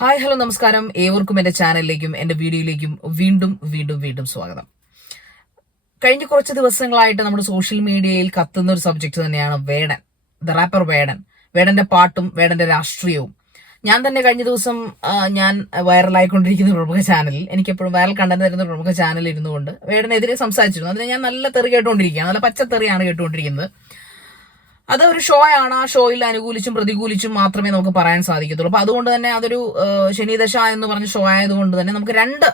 Hi hello നമസ്കാരം. ഏവർക്കും എൻ്റെ ചാനലിലേക്കും എൻ്റെ വീഡിയോയിലേക്കും വീണ്ടും വീണ്ടും വീണ്ടും സ്വാഗതം. കഴിഞ്ഞ കുറച്ച് ദിവസങ്ങളായിട്ട് നമ്മുടെ സോഷ്യൽ മീഡിയയിൽ കത്തുന്ന ഒരു സബ്ജക്ട് തന്നെയാണ് വേടൻ, ദ റാപ്പർ വേടൻ. വേടന്റെ പാട്ടും വേടന്റെ രാഷ്ട്രീയവും. ഞാൻ തന്നെ കഴിഞ്ഞ ദിവസം ഞാൻ വൈറലായിക്കൊണ്ടിരിക്കുന്ന പ്രമുഖ ചാനലിൽ, എനിക്കെപ്പോഴും വൈറൽ കണ്ടന്റ് തരുന്ന പ്രമുഖ ചാനലിൽ ഇരുന്നുകൊണ്ട് വേടനെതിരെ സംസാരിച്ചിരുന്നു. അതിനെ ഞാൻ നല്ല തെറി കേട്ടുകൊണ്ടിരിക്കുകയാണ്, നല്ല പച്ചത്തെറിയാണ് കേട്ടുകൊണ്ടിരിക്കുന്നത്. അത് ഒരു ഷോ ആണ്. ആ ഷോയിൽ അനുകൂലിച്ചും പ്രതികൂലിച്ചും മാത്രമേ നമുക്ക് പറയാൻ സാധിക്കത്തുള്ളൂ. അപ്പൊ അതുകൊണ്ട് തന്നെ അതൊരു ശനിദശ എന്ന് പറഞ്ഞ ഷോ ആയതുകൊണ്ട് തന്നെ നമുക്ക് രണ്ട്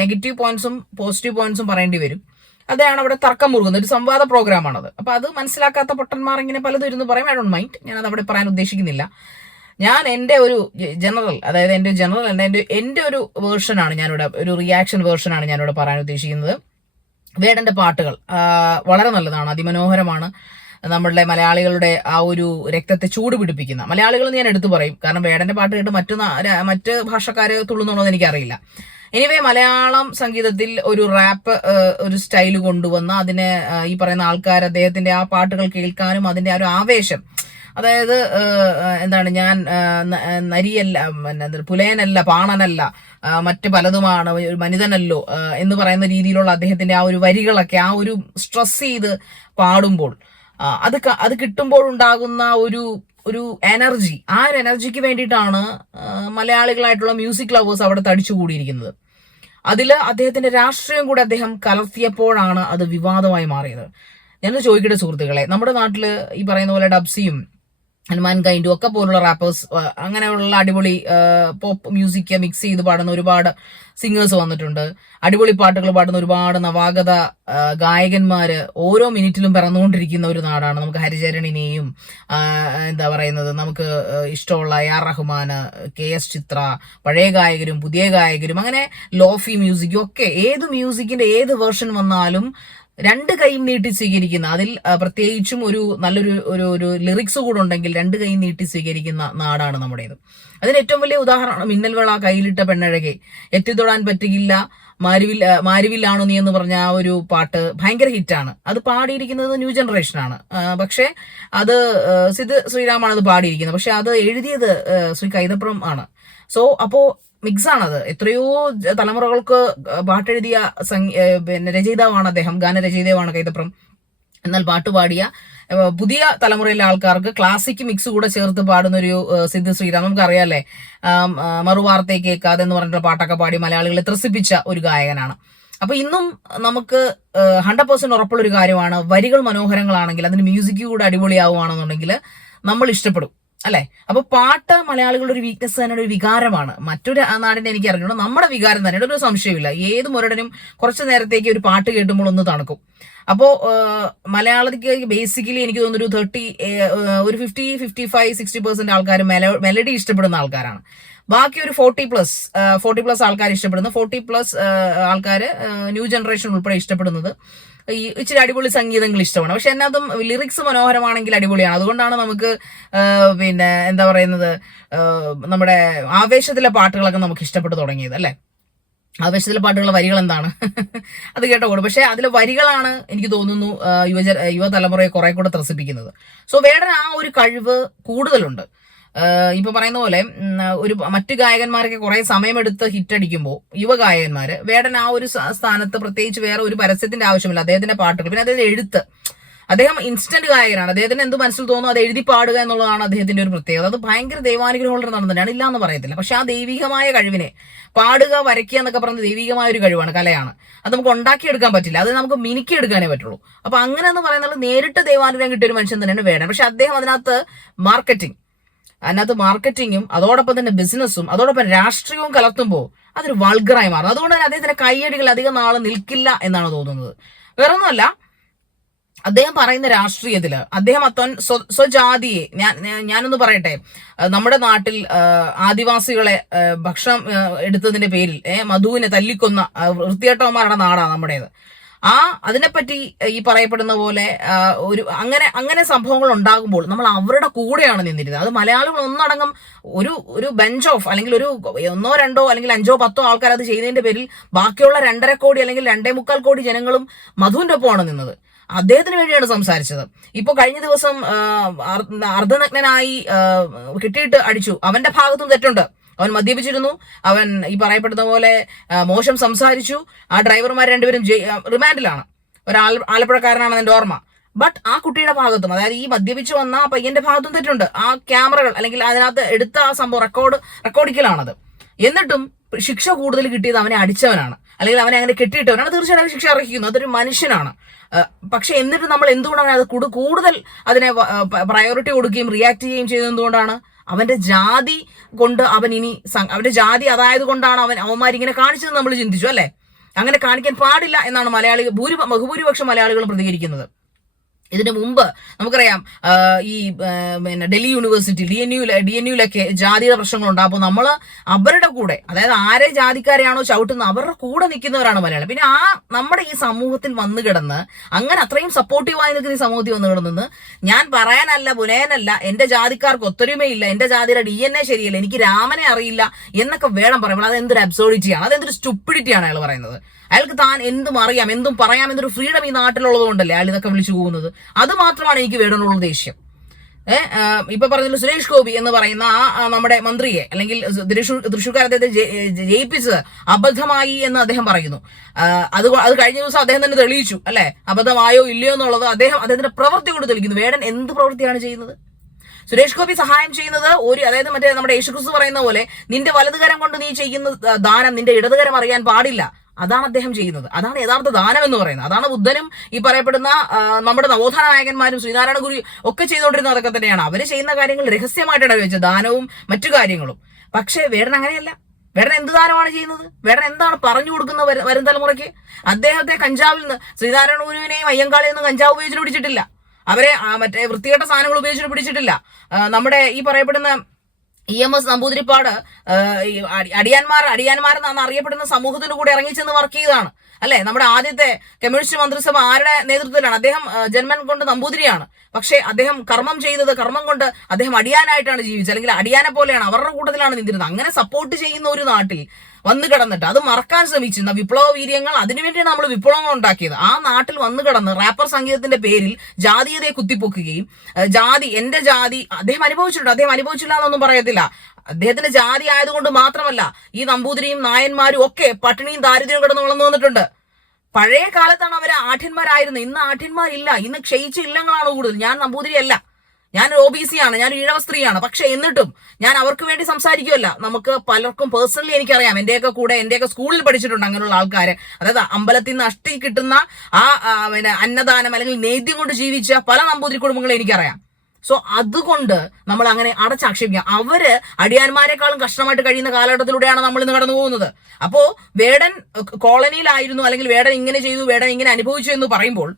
നെഗറ്റീവ് പോയിന്റ്സും പോസിറ്റീവ് പോയിന്റ്സും പറയേണ്ടി വരും. അതാണ് അവിടെ തർക്കം മുറുകുന്നത്. ഒരു സംവാദ പ്രോഗ്രാമാണത്. അപ്പൊ അത് മനസ്സിലാക്കാത്ത പൊട്ടന്മാർ ഇങ്ങനെ പലതും ഇരുന്ന് പറയും. I don't mind. ഞാനത് അവിടെ പറയാൻ ഉദ്ദേശിക്കുന്നില്ല. ഞാൻ എൻ്റെ ഒരു ജനറൽ, അതായത് എൻ്റെ ഒരു വേർഷനാണ് ഞാനിവിടെ, ഒരു റിയാക്ഷൻ വേർഷനാണ് ഞാനിവിടെ പറയാൻ ഉദ്ദേശിക്കുന്നത്. വേടന്റെ പാട്ടുകൾ വളരെ നല്ലതാണ്, അതിമനോഹരമാണ്. നമ്മളുടെ മലയാളികളുടെ ആ ഒരു രക്തത്തെ ചൂട് പിടിപ്പിക്കുന്ന മലയാളികൾ ഞാൻ എടുത്തു പറയും. കാരണം വേടന്റെ പാട്ട് കേട്ട് മറ്റ് ഭാഷക്കാര് തുള്ളുന്നുണ്ടോന്ന് എനിക്കറിയില്ല. എനിവേ, മലയാളം സംഗീതത്തിൽ ഒരു റാപ്പ് ഒരു സ്റ്റൈല് കൊണ്ടുവന്ന അതിനെ ഈ പറയുന്ന ആൾക്കാർ അദ്ദേഹത്തിന്റെ ആ പാട്ടുകൾ കേൾക്കാനും അതിന്റെ ആ ഒരു ആവേശം, അതായത് എന്താണ്, ഞാൻ നരിയല്ല, പുലയനല്ല, പാണനല്ല, മറ്റ് പലതുമാണ്, ഒരു മനിതനല്ലോ എന്ന് പറയുന്ന രീതിയിലുള്ള അദ്ദേഹത്തിന്റെ ആ ഒരു വരികളൊക്കെ ആ ഒരു സ്ട്രെസ് ചെയ്ത് പാടുമ്പോൾ അത് കിട്ടുമ്പോൾ ഉണ്ടാകുന്ന ഒരു എനർജി, ആ ഒരു എനർജിക്ക് വേണ്ടിയിട്ടാണ് മലയാളികളായിട്ടുള്ള മ്യൂസിക് ലവേഴ്സ് അവിടെ തടിച്ചുകൂടിയിരിക്കുന്നത്. അതിൽ അദ്ദേഹത്തിന്റെ രാഷ്ട്രീയം കൂടെ അദ്ദേഹം കലർത്തിയപ്പോഴാണ് അത് വിവാദമായി മാറിയത്. ഞാനത് ചോദിക്കട്ടെ സുഹൃത്തുക്കളെ, നമ്മുടെ നാട്ടില് ഈ പറയുന്ന പോലെ ഡബ്സിയും ഹനുമാൻ കൈൻഡും ഒക്കെ പോലുള്ള റാപ്പേഴ്സ്, അങ്ങനെയുള്ള അടിപൊളി പോപ്പ് മ്യൂസിക് മിക്സ് ചെയ്ത് പാടുന്ന ഒരുപാട് സിംഗേഴ്സ് വന്നിട്ടുണ്ട്. അടിപൊളി പാട്ടുകൾ പാടുന്ന ഒരുപാട് നവാഗത ഗായകന്മാര് ഓരോ മിനിറ്റിലും പിറന്നുകൊണ്ടിരിക്കുന്ന ഒരു നാടാണ്. നമുക്ക് ഹരിചരണിനെയും എന്താ പറയുന്നത്, നമുക്ക് ഇഷ്ടമുള്ള AR റഹ്മാന്, KS ചിത്ര, പഴയ ഗായകരും പുതിയ ഗായകരും, അങ്ങനെ ലോഫി മ്യൂസിക്കും ഒക്കെ, ഏത് മ്യൂസിക്കിന്റെ ഏത് വേർഷൻ വന്നാലും രണ്ട് കൈയും നീട്ടി സ്വീകരിക്കുന്ന, അതിൽ പ്രത്യേകിച്ചും ഒരു നല്ലൊരു ഒരു ലിറിക്സ് കൂടെ ഉണ്ടെങ്കിൽ രണ്ട് കൈ നീട്ടി സ്വീകരിക്കുന്ന നാടാണ് നമ്മുടേത്. അതിന് ഏറ്റവും വലിയ ഉദാഹരണമാണ് മിന്നൽവള കയ്യിലിട്ട പെണ്ണഴകെ, എത്തിത്തൊടാൻ പറ്റുകില്ല, മാരിവില്ലാണു നീ എന്ന് പറഞ്ഞ ആ ഒരു പാട്ട് ഭയങ്കര ഹിറ്റാണ്. അത് പാടിയിരിക്കുന്നത് ന്യൂ ജനറേഷനാണ്. പക്ഷെ അത് സിദ് ശ്രീറാമാണ് അത് പാടിയിരിക്കുന്നത്. പക്ഷെ അത് എഴുതിയത് ശ്രീ കൈതപ്രം ആണ്. സോ അപ്പോ മിക്സ് ആണത്. എത്രയോ തലമുറകൾക്ക് പാട്ടെഴുതിയ രചയിതാവാണ് അദ്ദേഹം, ഗാനരചയിതാവാണ് കൈതപ്രം. എന്നാൽ പാട്ടുപാടിയ പുതിയ തലമുറയിലെ ആൾക്കാർക്ക് ക്ലാസിക് മിക്സ് കൂടെ ചേർത്ത് പാടുന്ന ഒരു സിദ്ധു ശ്രീറാം, നമുക്കറിയാല്ലേ, മറുവാർത്തയെ കേൾക്കാതെ എന്ന് പറഞ്ഞിട്ടുള്ള പാട്ടൊക്കെ പാടി മലയാളികളെ ത്രസിപ്പിച്ച ഒരു ഗായകനാണ്. അപ്പൊ ഇന്നും നമുക്ക് 100% ഉറപ്പുള്ള ഒരു കാര്യമാണ്, വരികൾ മനോഹരങ്ങളാണെങ്കിൽ അതിന് മ്യൂസിക് കൂടെ അടിപൊളിയാവുകയാണെന്നുണ്ടെങ്കിൽ നമ്മൾ ഇഷ്ടപ്പെടും, അല്ലെ? അപ്പൊ പാട്ട് മലയാളികളുടെ ഒരു വീക്ക്നെസ് തന്നെ, ഒരു വികാരമാണ്. മറ്റൊരു നാടിന്റെ എനിക്ക് അറിഞ്ഞു, നമ്മുടെ വികാരം തന്നെ, ഒരു സംശയമില്ല. ഏത് മുരടനും കുറച്ചു നേരത്തേക്ക് ഒരു പാട്ട് കേട്ടുമ്പോൾ ഒന്ന് തണുക്കും. അപ്പോ മലയാളത്തിക്ക് ബേസിക്കലി എനിക്ക് തോന്നുന്നു ഒരു 50-55-60% ആൾക്കാർ മെലഡി ഇഷ്ടപ്പെടുന്ന ആൾക്കാരാണ്. ബാക്കി ഒരു 40+ ആൾക്കാർ ഇഷ്ടപ്പെടുന്നത്, 40+ ആൾക്കാർ ന്യൂ ജനറേഷൻ ഉൾപ്പെടെ ഇഷ്ടപ്പെടുന്നത് ഈ ഇച്ചിരി അടിപൊളി സംഗീതങ്ങൾ ഇഷ്ടമാണ്. പക്ഷെ എന്നതും ലിറിക്സ് മനോഹരമാണെങ്കിൽ അടിപൊളിയാണ്. അതുകൊണ്ടാണ് നമുക്ക് പിന്നെ എന്താ പറയുന്നത്, നമ്മുടെ ആവേശത്തിലെ പാട്ടുകളൊക്കെ നമുക്ക് ഇഷ്ടപ്പെട്ടു തുടങ്ങിയത്, അല്ലെ? ആവേശത്തിലെ പാട്ടുകളുടെ വരികൾ എന്താണ് അത് കേട്ടോളൂ. പക്ഷെ അതിലെ വരികളാണ് എനിക്ക് തോന്നുന്നു യുവതലമുറയെ കുറെ കൂടെ ത്രസിപ്പിക്കുന്നത്. സോ വേടൻ ആ ഒരു കഴിവ് കൂടുതലുണ്ട്. ഇപ്പൊ പറയുന്ന പോലെ ഒരു മറ്റു ഗായകന്മാരൊക്കെ കുറെ സമയമെടുത്ത് ഹിറ്റ് അടിക്കുമ്പോൾ യുവഗായകന്മാര്, വേടൻ ആ ഒരു സ്ഥാനത്ത് പ്രത്യേകിച്ച് വേറെ ഒരു പരസ്യത്തിന്റെ ആവശ്യമില്ല. അദ്ദേഹത്തിന്റെ പാട്ടുകൾ, പിന്നെ അദ്ദേഹത്തിന്റെ അദ്ദേഹം ഇൻസ്റ്റന്റ് ഗായകനാണ്. അദ്ദേഹത്തിന് എന്ത് മനസ്സിൽ തോന്നുന്നു അത് എഴുതി പാടുക എന്നുള്ളതാണ് അദ്ദേഹത്തിന്റെ ഒരു പ്രത്യേകത. അത് ഭയങ്കര ദൈവാനുഗ്രഹമുള്ള നടന്നിട്ടാണ്, ഇല്ല എന്ന് പറയത്തില്ല. പക്ഷെ ആ ദൈവികമായ കഴിവിനെ, പാടുക വരയ്ക്കുക എന്നൊക്കെ പറയുന്നത് ദൈവികമായ ഒരു കഴിവാണ്, കലയാണ്. അത് നമുക്ക് ഉണ്ടാക്കിയെടുക്കാൻ പറ്റില്ല, അത് നമുക്ക് മിനുക്കിയെടുക്കാനേ പറ്റുള്ളൂ. അപ്പൊ അങ്ങനെ എന്ന് പറയുന്നത് നേരിട്ട് ദൈവാനുഗ്രഹം കിട്ടിയ ഒരു മനുഷ്യൻ തന്നെയാണ് വേടൻ. പക്ഷെ അദ്ദേഹം അതിനകത്ത് മാർക്കറ്റിങ്ങും അതോടൊപ്പം തന്നെ ബിസിനസ്സും അതോടൊപ്പം രാഷ്ട്രീയവും കലർത്തുമ്പോൾ അതൊരു വൾഗറായി മാറും. അതുകൊണ്ട് തന്നെ അദ്ദേഹത്തിന്റെ കൈയടികൾ അധികം നാള് നിൽക്കില്ല എന്നാണ് തോന്നുന്നത്. വേറൊന്നുമല്ല, അദ്ദേഹം പറയുന്ന രാഷ്ട്രീയത്തില് അദ്ദേഹം സ്വജാതിയെ, ഞാനൊന്ന് പറയട്ടെ, നമ്മുടെ നാട്ടിൽ ആദിവാസികളെ ഭക്ഷണം എടുത്തതിന്റെ പേരിൽ മധുവിനെ തല്ലിക്കൊന്ന വൃത്തികെട്ടവന്മാരുടെ നാടാണ് നമ്മുടേത്. അതിനെപ്പറ്റി ഈ പറയപ്പെടുന്ന പോലെ അങ്ങനെ സംഭവങ്ങൾ ഉണ്ടാകുമ്പോൾ നമ്മൾ അവരുടെ കൂടെയാണ് നിന്നിരുന്നത്. അത് മലയാളികൾ ഒന്നടങ്കം ഒരു ബെഞ്ച് ഓഫ്, അല്ലെങ്കിൽ ഒരു 1, 2 അല്ലെങ്കിൽ 5, 10 ആൾക്കാർ അത് ചെയ്യുന്നതിന്റെ പേരിൽ ബാക്കിയുള്ള 2.5 കോടി അല്ലെങ്കിൽ 2.25 കോടി ജനങ്ങളും മധുവിന്റെ ഒപ്പമാണ് നിന്നത്. അദ്ദേഹത്തിന് വേണ്ടിയാണ് സംസാരിച്ചത്. ഇപ്പൊ കഴിഞ്ഞ ദിവസം അർദ്ധനഗ്നനായി കിട്ടിയിട്ട് അടിച്ചു, അവന്റെ ഭാഗത്തും തെറ്റുണ്ട്. അവൻ മദ്യപിച്ചിരുന്നു, അവൻ ഈ പറയപ്പെടുന്ന പോലെ മോശം സംസാരിച്ചു. ആ ഡ്രൈവർമാർ രണ്ടുപേരും റിമാൻഡിലാണ്. ആലപ്പുഴക്കാരനാണ് എന്റെ ഓർമ്മ. ബട്ട് ആ കുട്ടിയുടെ ഭാഗത്തും, അതായത് ഈ മദ്യപിച്ച് വന്ന ആ പയ്യന്റെ ഭാഗത്തും തെറ്റുണ്ട്. ആ ക്യാമറകൾ അല്ലെങ്കിൽ അതിനകത്ത് എടുത്ത ആ സംഭവം റെക്കോർഡിക്കലാണത്. എന്നിട്ടും ശിക്ഷ കൂടുതൽ കിട്ടിയത് അവനെ അടിച്ചവനാണ്, അല്ലെങ്കിൽ അവനെ അങ്ങനെ കെട്ടിയിട്ടവനാണ്. തീർച്ചയായിട്ടും ശിക്ഷ അർഹിക്കുന്നു, അതൊരു മനുഷ്യനാണ്. പക്ഷെ എന്നിട്ട് നമ്മൾ എന്തുകൊണ്ടാണ് അത് കൂടുതൽ അതിനെ പ്രയോറിറ്റി കൊടുക്കുകയും റിയാക്ട് ചെയ്യുകയും ചെയ്തത്? എന്തുകൊണ്ടാണ്? അവന്റെ ജാതി കൊണ്ട് അവന്റെ ജാതി അതായത് കൊണ്ടാണ് അവന്മാരിങ്ങനെ കാണിച്ചത് നമ്മൾ ചിന്തിച്ചു, അല്ലെ? അങ്ങനെ കാണിക്കാൻ പാടില്ല എന്നാണ് ബഹുഭൂരിപക്ഷം മലയാളികളും പ്രതികരിക്കുന്നത്. ഇതിനു മുമ്പ് നമുക്കറിയാം ഈ ഡൽഹി യൂണിവേഴ്സിറ്റി DNUലൊക്കെ ജാതിയുടെ പ്രശ്നങ്ങളുണ്ട്. അപ്പോൾ നമ്മൾ അവരുടെ കൂടെ, അതായത് ആരെ ജാതിക്കാരെയാണോ ചവിട്ടുന്നത് അവരുടെ കൂടെ നിൽക്കുന്നവരാണ് മലയാളം. പിന്നെ നമ്മുടെ ഈ സമൂഹത്തിൽ വന്നു കിടന്ന് അങ്ങനെ അത്രയും സപ്പോർട്ടീവായി നിൽക്കുന്ന ഈ സമൂഹത്തിൽ വന്നു കിടന്നെന്ന് ഞാൻ പറയാനല്ല, പുനയനല്ല, എന്റെ ജാതിക്കാർക്ക് ഒത്തൊരുമയില്ല, എന്റെ ജാതിയുടെ DNA ശരിയല്ല, എനിക്ക് രാമനെ അറിയില്ല എന്നൊക്കെ വേണം പറയുമ്പോൾ അതെന്തൊരു അബ്സോർഡിറ്റിയാണ്, അതെന്തൊരു സ്റ്റുപ്പിഡിറ്റിയാണ് അയാൾ പറയുന്നത്. അയാൾക്ക് താൻ എന്തും അറിയാം, എന്തും പറയാം എന്നൊരു ഫ്രീഡം ഈ നാട്ടിലുള്ളത് കൊണ്ടല്ലേ അയാൾ ഇതൊക്കെ വിളിച്ചു പോകുന്നത്. അത് മാത്രമാണ് എനിക്ക് വേടനോടുള്ള ദേഷ്യം. ഇപ്പൊ പറഞ്ഞ സുരേഷ് ഗോപി എന്ന് പറയുന്ന നമ്മുടെ മന്ത്രിയെ, അല്ലെങ്കിൽ തൃശ്ശൂർക്കാർ അദ്ദേഹത്തെ ജയിപ്പിച്ചത് അബദ്ധമായി എന്ന് അദ്ദേഹം പറയുന്നു. അത് കഴിഞ്ഞ ദിവസം അദ്ദേഹം തന്നെ തെളിയിച്ചു, അല്ലെ? അബദ്ധമായോ ഇല്ലയോ എന്നുള്ളത് അദ്ദേഹത്തിന്റെ പ്രവൃത്തി കൊണ്ട് തെളിയിക്കുന്നു. വേടൻ എന്ത് പ്രവൃത്തിയാണ് ചെയ്യുന്നത്? സുരേഷ് ഗോപി സഹായം ചെയ്യുന്നത് അതായത് മറ്റേ നമ്മുടെ യേശുക്രിസ്തു പറയുന്ന പോലെ നിന്റെ വലതുകരം കൊണ്ട് നീ ചെയ്യുന്ന ദാനം നിന്റെ ഇടതുകരം അറിയാൻ പാടില്ല. അതാണ് അദ്ദേഹം ചെയ്യുന്നത്. അതാണ് യഥാർത്ഥ ദാനം എന്ന് പറയുന്നത്. അതാണ് ബുദ്ധനും ഈ പറയപ്പെടുന്ന നമ്മുടെ നവോത്ഥാന നായകന്മാരും ശ്രീനാരായണ ഗുരു ഒക്കെ ചെയ്തുകൊണ്ടിരുന്നത് അതൊക്കെ തന്നെയാണ്. അവര് ചെയ്യുന്ന കാര്യങ്ങൾ രഹസ്യമായിട്ടാണ് വെച്ചത്, ദാനവും മറ്റു കാര്യങ്ങളും. പക്ഷേ വേടൻ അങ്ങനെയല്ല. വേടൻ എന്ത് ദാനമാണ് ചെയ്യുന്നത്? വേടൻ എന്താണ് പറഞ്ഞു കൊടുക്കുന്നത് വരും തലമുറയ്ക്ക്? അദ്ദേഹത്തെ കഞ്ചാവിൽ നിന്ന്, ശ്രീനാരായണ ഗുരുവിനെയും അയ്യങ്കാളിയിൽ നിന്നും കഞ്ചാവ് ഉപയോഗിച്ചിട്ട് പിടിച്ചിട്ടില്ല. അവരെ മറ്റേ വൃത്തികെട്ട സാധനങ്ങൾ ഉപയോഗിച്ചിട്ട് പിടിച്ചിട്ടില്ല. നമ്മുടെ ഈ പറയപ്പെടുന്ന EMS നമ്പൂതിരിപ്പാട് അടിയാന്മാരെന്നാണ് അറിയപ്പെടുന്ന സമൂഹത്തിന് കൂടെ ഇറങ്ങിച്ചെന്ന് വർക്ക് ചെയ്തതാണ്, അല്ലെ? നമ്മുടെ ആദ്യത്തെ കമ്മ്യൂണിസ്റ്റ് മന്ത്രിസഭ ആരുടെ നേതൃത്വത്തിലാണ്? അദ്ദേഹം ജന്മൻ കൊണ്ട് നമ്പൂതിരിയാണ്. പക്ഷെ അദ്ദേഹം കർമ്മം കൊണ്ട് അദ്ദേഹം അടിയാനായിട്ടാണ് ജീവിച്ചത്, അല്ലെങ്കിൽ അടിയാനെ പോലെയാണ്, അവരുടെ കൂട്ടത്തിലാണ് നിന്നിരുന്നത്. അങ്ങനെ സപ്പോർട്ട് ചെയ്യുന്ന ഒരു നാട്ടിൽ വന്നു കിടന്നിട്ട് അത് മറക്കാൻ ശ്രമിച്ചിരുന്ന വിപ്ലവ വീര്യങ്ങൾ, അതിനുവേണ്ടിയാണ് നമ്മൾ വിപ്ലവങ്ങൾ ഉണ്ടാക്കിയത്. ആ നാട്ടിൽ വന്നു കിടന്ന് റാപ്പർ സംഗീതത്തിന്റെ പേരിൽ ജാതീയതയെ കുത്തിപ്പൊക്കുകയും എന്റെ ജാതി അദ്ദേഹം അനുഭവിച്ചില്ല എന്നൊന്നും പറയത്തില്ല. അദ്ദേഹത്തിന്റെ ജാതി ആയതുകൊണ്ട് മാത്രമല്ല ഈ നമ്പൂതിരിയും നായന്മാരും ഒക്കെ പട്ടിണിയും ദാരിദ്ര്യവും കിടന്ന് വളർന്നു വന്നിട്ടുണ്ട്. പഴയ കാലത്താണ് അവര് ആഠ്യന്മാരായിരുന്നത്. ഇന്ന് ആഠ്യന്മാരില്ല, ഇന്ന് ക്ഷയിച്ച ഇല്ലങ്ങളാണ് കൂടുതൽ. ഞാൻ നമ്പൂതിരിയല്ല, ഞാൻ OBC ആണ്, ഞാൻ ഈഴവ സ്ത്രീയാണ്. പക്ഷെ എന്നിട്ടും ഞാൻ അവർക്ക് വേണ്ടി സംസാരിക്കുമല്ല. നമുക്ക് പലർക്കും പേഴ്സണലി എനിക്കറിയാം, എന്റെയൊക്കെ സ്കൂളിൽ പഠിച്ചിട്ടുണ്ട് അങ്ങനെയുള്ള ആൾക്കാരെ. അതായത് അമ്പലത്തിൽ നിന്ന് അഷ്ടി കിട്ടുന്ന അന്നദാനം അല്ലെങ്കിൽ നേദ്യം കൊണ്ട് ജീവിച്ച പല നമ്പൂതിരി കുടുംബങ്ങളെ എനിക്കറിയാം. സോ അതുകൊണ്ട് നമ്മൾ അങ്ങനെ അടച്ചാക്ഷേപിക്കാം. അവര് അടിയാന്മാരെക്കാളും കഷ്ടമായിട്ട് കഴിയുന്ന കാലഘട്ടത്തിലൂടെയാണ് നമ്മൾ ഇന്ന് കടന്നു പോകുന്നത്. അപ്പോ വേടൻ കോളനിയിലായിരുന്നു, അല്ലെങ്കിൽ വേടൻ ഇങ്ങനെ ചെയ്തു, വേടൻ ഇങ്ങനെ അനുഭവിച്ചു എന്ന് പറയുമ്പോൾ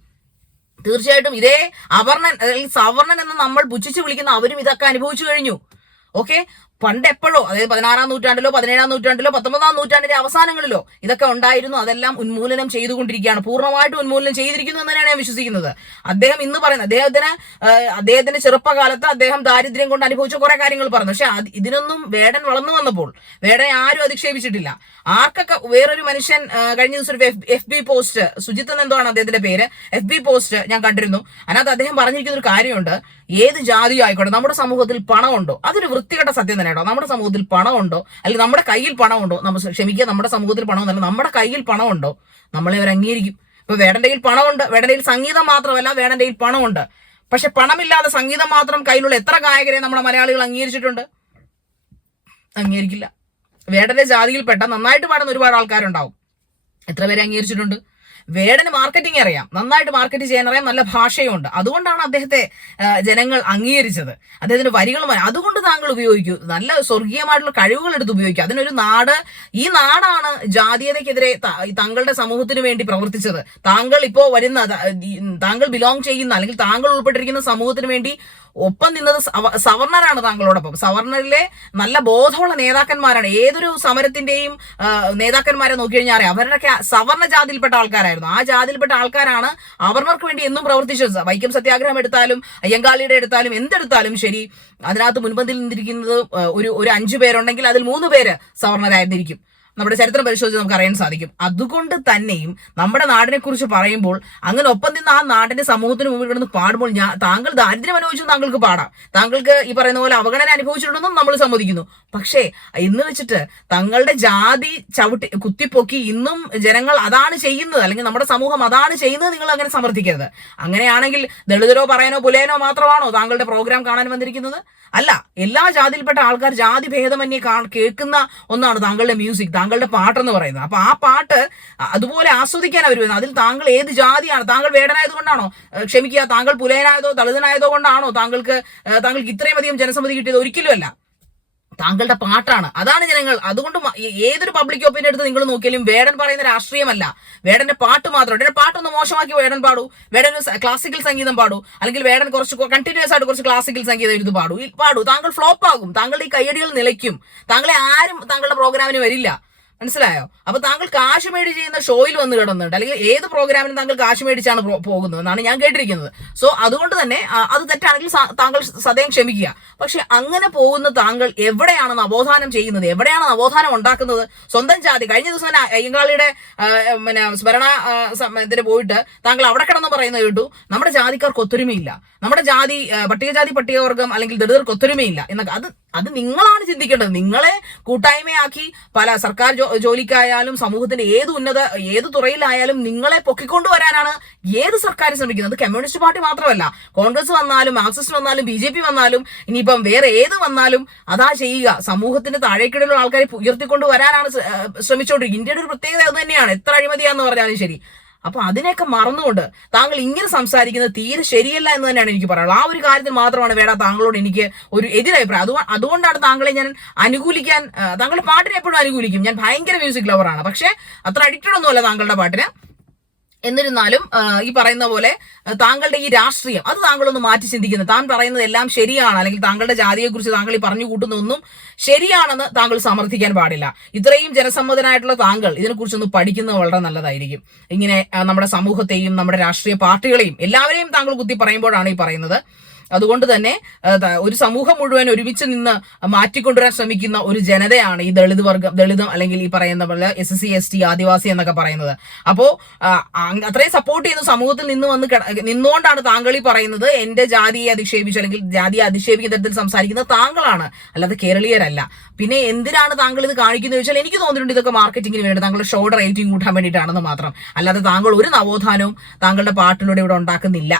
തീർച്ചയായിട്ടും ഇതേ അവർണൻ അല്ലെങ്കിൽ സവർണൻ എന്ന് നമ്മൾ പുച്ഛിച്ച് വിളിക്കുന്ന അവരും ഇതൊക്കെ അനുഭവിച്ചു കഴിഞ്ഞു. ഓക്കെ, പണ്ട് എപ്പോഴോ, അതായത് 16-ാം നൂറ്റാണ്ടിലോ 17-ാം നൂറ്റാണ്ടിലോ 19-ാം നൂറ്റാണ്ടിന്റെ അവസാനങ്ങളിലോ ഇതൊക്കെ ഉണ്ടായിരുന്നു. അതെല്ലാം ഉന്മൂലനം ചെയ്തുകൊണ്ടിരിക്കുകയാണ്, പൂർണ്ണമായിട്ടും ഉന്മൂലനം ചെയ്തിരിക്കുന്നു എന്ന് തന്നെയാണ് ഞാൻ വിശ്വസിക്കുന്നത്. അദ്ദേഹം ഇന്ന് പറയുന്നത് അദ്ദേഹത്തിന്റെ ചെറുപ്പകാലത്ത് അദ്ദേഹം ദാരിദ്ര്യം കൊണ്ട് അനുഭവിച്ച കുറെ കാര്യങ്ങൾ പറഞ്ഞു. പക്ഷെ ഇതിനൊന്നും വേടൻ വളർന്നു വന്നപ്പോൾ വേടനെ ആരും അധിക്ഷേപിച്ചിട്ടില്ല. ആർക്കൊക്കെ വേറൊരു മനുഷ്യൻ കഴിഞ്ഞ ദിവസം ഒരു FB പോസ്റ്റ്, സുജിത്ത് എന്താണ് അദ്ദേഹത്തിന്റെ പേര്, FB പോസ്റ്റ് ഞാൻ കണ്ടിരുന്നു. അതിനകത്ത് അദ്ദേഹം പറഞ്ഞിരിക്കുന്ന ഒരു കാര്യമുണ്ട്, ഏത് ജാതി ആയിക്കോട്ടെ നമ്മുടെ സമൂഹത്തിൽ പണമുണ്ടോ, അതൊരു വൃത്തികെട്ട സത്യം തന്നെ കേട്ടോ. നമ്മുടെ സമൂഹത്തിൽ പണമുണ്ടോ, അല്ലെങ്കിൽ നമ്മുടെ കയ്യിൽ പണമുണ്ടോ, നമ്മുടെ സമൂഹത്തിൽ പണമൊന്നല്ല, നമ്മുടെ കയ്യിൽ പണമുണ്ടോ, നമ്മളെ അവർ അംഗീകരിക്കും. ഇപ്പൊ വേടന്റെ കയ്യിൽ പണമുണ്ട്, വേടന്റെ കയ്യിൽ സംഗീതം മാത്രമല്ല, വേടന്റെ കയ്യിൽ പണമുണ്ട്. പക്ഷെ പണമില്ലാതെ സംഗീതം മാത്രം കയ്യിലുള്ള എത്ര ഗായകരെ നമ്മുടെ മലയാളികൾ അംഗീകരിച്ചിട്ടുണ്ട്? അംഗീകരിക്കില്ല. വേടന്റെ ജാതിയിൽപ്പെട്ട നന്നായിട്ട് പാടുന്ന ഒരുപാട് ആൾക്കാരുണ്ടാവും, എത്ര പേരെ അംഗീകരിച്ചിട്ടുണ്ട്? വേടന് മാർക്കറ്റിംഗ് അറിയാം, നന്നായിട്ട് മാർക്കറ്റ് ചെയ്യാൻ അറിയാം, നല്ല ഭാഷയുണ്ട്. അതുകൊണ്ടാണ് അദ്ദേഹത്തെ ജനങ്ങൾ അംഗീകരിച്ചത്. അദ്ദേഹത്തിന്റെ വരികളും അതുകൊണ്ട് താങ്കൾ ഉപയോഗിക്കൂ, നല്ല സ്വർഗീയമായിട്ടുള്ള കഴിവുകൾ എടുത്ത് ഉപയോഗിക്കുക. അതിനൊരു ഈ നാടാണ് ജാതീയതയ്ക്കെതിരെ താങ്കളുടെ സമൂഹത്തിന് വേണ്ടി പ്രവർത്തിച്ചത്. താങ്കൾ ഇപ്പോ താങ്കൾ ബിലോങ് ചെയ്യുന്ന അല്ലെങ്കിൽ താങ്കൾ ഉൾപ്പെട്ടിരിക്കുന്ന സമൂഹത്തിന് വേണ്ടി ഒപ്പം നിന്നത് സവർണരാണ് താങ്കളോടൊപ്പം. സവർണരിലെ നല്ല ബോധമുള്ള നേതാക്കന്മാരാണ്. ഏതൊരു സമരത്തിന്റെയും നേതാക്കന്മാരെ നോക്കി കഴിഞ്ഞാൽ അറിയാം, അവരുടെയൊക്കെ സവർണ ജാതിയിൽപ്പെട്ട ആൾക്കാരായിരുന്നു. ആ ജാതിയിൽപ്പെട്ട ആൾക്കാരാണ് അവർണർക്ക് വേണ്ടി എന്നും പ്രവർത്തിച്ചത്. വൈക്കം സത്യാഗ്രഹം എടുത്താലും അയ്യങ്കാളിയുടെ എടുത്താലും എന്തെടുത്താലും ശരി, അതിനകത്ത് മുൻപന്തിയിൽ നിന്നിരിക്കുന്നത് ഒരു 5 പേരുണ്ടെങ്കിൽ അതിൽ 3 പേര് സവർണരായിരുന്നിരിക്കും. നമ്മുടെ ചരിത്രം പരിശോധിച്ച് നമുക്ക് അറിയാൻ സാധിക്കും. അതുകൊണ്ട് തന്നെയും നമ്മുടെ നാടിനെ കുറിച്ച് പറയുമ്പോൾ അങ്ങനെ ഒപ്പം നിന്ന് ആ നാടിന്റെ സമൂഹത്തിന് മുമ്പിൽ കിടന്ന് പാടുമ്പോൾ താങ്കൾ ദാരിദ്ര്യം അനുഭവിച്ചു താങ്കൾക്ക് പാടാം, താങ്കൾക്ക് ഈ പറയുന്ന പോലെ അവഗണന അനുഭവിച്ചിട്ടുണ്ടെന്നും നമ്മൾ സമ്മതിക്കുന്നു. പക്ഷേ എന്ന് വെച്ചിട്ട് തങ്ങളുടെ ജാതി കുത്തിപ്പൊക്കി ഇന്നും ജനങ്ങൾ അതാണ് ചെയ്യുന്നത്, അല്ലെങ്കിൽ നമ്മുടെ സമൂഹം അതാണ് ചെയ്യുന്നത് നിങ്ങൾ അങ്ങനെ സമർത്ഥിക്കരുത്. അങ്ങനെയാണെങ്കിൽ ദളിതരോ പറയാനോ പുലയനോ മാത്രമാണോ താങ്കളുടെ പ്രോഗ്രാം കാണാൻ വന്നിരിക്കുന്നത്? അല്ല, എല്ലാ ജാതിയിൽപ്പെട്ട ആൾക്കാർ ജാതി ഭേദമന്യേ കേൾക്കുന്ന ഒന്നാണ് താങ്കളുടെ മ്യൂസിക്, താങ്കളുടെ പാട്ടെന്ന് പറയുന്നത്. അപ്പൊ ആ പാട്ട് അതുപോലെ ആസ്വദിക്കാൻ അവർ വരുന്നത്. അതിൽ താങ്കൾ ഏത് ജാതിയാണ്? താങ്കൾ വേടനായത് കൊണ്ടാണോ, ക്ഷമിക്കുക, താങ്കൾ പുലയനായതോ ദളിതനായതോ കൊണ്ടാണോ താങ്കൾക്ക് ഇത്രയും അധികം ജനസമ്മതി കിട്ടിയത്? ഒരിക്കലും അല്ല, താങ്കളുടെ പാട്ടാണ്. അതാണ് ജനങ്ങൾ. അതുകൊണ്ട് ഏതൊരു പബ്ലിക് ഒപ്പീനിയൻ എടുത്ത് നിങ്ങൾ നോക്കിയാലും വേടൻ പറയുന്ന രാഷ്ട്രീയമല്ല, വേടന്റെ പാട്ട് മാത്രം. വേടന്റെ പാട്ടൊന്ന് മോശമാക്കി വേടൻ പാടൂ, വേടൻ ക്ലാസിക്കൽ സംഗീതം പാടൂ, അല്ലെങ്കിൽ വേടൻ കുറച്ച് കണ്ടിന്യൂസ് ആയിട്ട് കുറച്ച് ക്ലാസിക്കൽ സംഗീതം എഴുതി പാടൂ, താങ്കൾ ഫ്ലോപ്പ് ആകും, താങ്കളുടെ ഈ കയ്യടികൾ നിലയ്ക്കും, താങ്കളെ ആരും താങ്കളുടെ പ്രോഗ്രാമിന് വരില്ല. മനസ്സിലായോ? അപ്പൊ താങ്കൾ കാശ് മേടി ചെയ്യുന്ന ഷോയിൽ വന്ന് കിടന്നുണ്ട്, അല്ലെങ്കിൽ ഏത് പ്രോഗ്രാമിനും താങ്കൾ കാശ് മേടിച്ചാണ് പോകുന്നത് എന്നാണ് ഞാൻ കേട്ടിരിക്കുന്നത്. സോ അതുകൊണ്ട് തന്നെ അത് തെറ്റാണെങ്കിൽ താങ്കൾ സദയം ക്ഷമിക്കുക. പക്ഷെ അങ്ങനെ പോകുന്ന താങ്കൾ എവിടെയാണ് നവോത്ഥാനം ചെയ്യുന്നത്, എവിടെയാണ് നവോത്ഥാനം ഉണ്ടാക്കുന്നത്? സ്വന്തം ജാതി. കഴിഞ്ഞ ദിവസം തന്നെ അയ്യങ്കാളിയുടെ സ്മരണ ഇതിന് പോയിട്ട് താങ്കൾ അവിടെ കിടന്ന് പറയുന്നത് കേട്ടു, നമ്മുടെ ജാതിക്കാർക്ക് ഒത്തൊരുമയില്ല, നമ്മുടെ ജാതി പട്ടികവർഗം അല്ലെങ്കിൽ ദളിതർക്ക് ഒത്തൊരുമയില്ല എന്നൊക്കെ. അത് നിങ്ങളാണ് ചിന്തിക്കേണ്ടത്. നിങ്ങളെ കൂട്ടായ്മയാക്കി പല സർക്കാർ ജോലിക്കായാലും സമൂഹത്തിന്റെ ഏത് തുറയിലായാലും നിങ്ങളെ പൊക്കിക്കൊണ്ടുവരാനാണ് ഏത് സർക്കാർ ശ്രമിക്കുന്നത്. കമ്മ്യൂണിസ്റ്റ് പാർട്ടി മാത്രമല്ല, കോൺഗ്രസ് വന്നാലും മാർക്സിസ്റ്റ് വന്നാലും BJP വന്നാലും ഇനിയിപ്പം വേറെ ഏത് വന്നാലും അതാ ചെയ്യുക. സമൂഹത്തിന്റെ താഴേക്കിടയിലുള്ള ആൾക്കാരെ ഉയർത്തിക്കൊണ്ടുവരാനാണ് ശ്രമിച്ചുകൊണ്ടിരിക്കുന്നത്. ഇന്ത്യയുടെ ഒരു പ്രത്യേകത അത് തന്നെയാണ്, എത്ര അഴിമതിയാന്ന് പറഞ്ഞാലും ശരി. അപ്പൊ അതിനെയൊക്കെ മറന്നുകൊണ്ട് താങ്കൾ ഇങ്ങനെ സംസാരിക്കുന്നത് തീരെ ശരിയല്ല എന്ന് തന്നെയാണ് എനിക്ക് പറയാനുള്ളത്. ആ ഒരു കാര്യത്തിൽ മാത്രമാണ് വേട താങ്കളോട് എനിക്ക് ഒരു എതിരഭിപ്രായം. അതുകൊണ്ടാണ് താങ്കളെ ഞാൻ അനുകൂലിക്കാൻ, താങ്കളുടെ പാട്ടിനെ എപ്പോഴും അനുകൂലിക്കും. ഞാൻ ഭയങ്കര മ്യൂസിക് ലവറാണ്, പക്ഷെ അത്ര അഡിക്റ്റഡ് ഒന്നുമല്ല താങ്കളുടെ പാട്ടിന്. എന്നിരുന്നാലും ഈ പറയുന്ന പോലെ താങ്കളുടെ ഈ രാഷ്ട്രീയം അത് താങ്കളൊന്ന് മാറ്റി ചിന്തിക്കുന്നത്. താൻ പറയുന്നത് എല്ലാം ശരിയാണ്, അല്ലെങ്കിൽ താങ്കളുടെ ജാതിയെക്കുറിച്ച് താങ്കൾ ഈ പറഞ്ഞു കൂട്ടുന്ന ഒന്നും ശരിയാണെന്ന് താങ്കൾ സമർത്ഥിക്കാൻ പാടില്ല. ഇത്രയും ജനസമ്മതനായിട്ടുള്ള താങ്കൾ ഇതിനെക്കുറിച്ചൊന്ന് പഠിക്കുന്നത് വളരെ നല്ലതായിരിക്കും. ഇങ്ങനെ നമ്മുടെ സമൂഹത്തെയും നമ്മുടെ രാഷ്ട്രീയ പാർട്ടികളെയും എല്ലാവരെയും താങ്കൾ കുത്തി പറയുമ്പോഴാണ് ഈ പറയുന്നത്. അതുകൊണ്ട് തന്നെ ഒരു സമൂഹം മുഴുവൻ ഒരുമിച്ച് നിന്ന് മാറ്റിക്കൊണ്ടുവരാൻ ശ്രമിക്കുന്ന ഒരു ജനതയാണ് ഈ ദളിതം അല്ലെങ്കിൽ ഈ പറയുന്ന പോലെ SC ST ആദിവാസി എന്നൊക്കെ പറയുന്നത്. അപ്പോ അത്രയും സപ്പോർട്ട് ചെയ്യുന്ന സമൂഹത്തിൽ നിന്നുകൊണ്ടാണ് താങ്കൾ ഈ പറയുന്നത് എന്റെ ജാതിയെ അധിക്ഷേപിച്ച് അല്ലെങ്കിൽ ജാതിയെ അധിക്ഷേപിക്കുന്ന തരത്തിൽ സംസാരിക്കുന്നത് താങ്കളാണ്, അല്ലാതെ കേരളീയരല്ല. പിന്നെ എന്തിനാണ് താങ്കൾ ഇത് കാണിക്കുന്നത് ചോദിച്ചാൽ എനിക്ക് തോന്നിയിട്ടുണ്ട് ഇതൊക്കെ മാർക്കറ്റിംഗിന് വേണ്ടി, താങ്കളുടെ ഷോയുടെ റേറ്റിംഗ് കൂട്ടാൻ വേണ്ടിയിട്ടാണെന്ന് മാത്രം. അല്ലാതെ താങ്കൾ ഒരു നവോത്ഥാനവും താങ്കളുടെ പാട്ടിലൂടെ ഇവിടെ ഉണ്ടാക്കുന്നില്ല.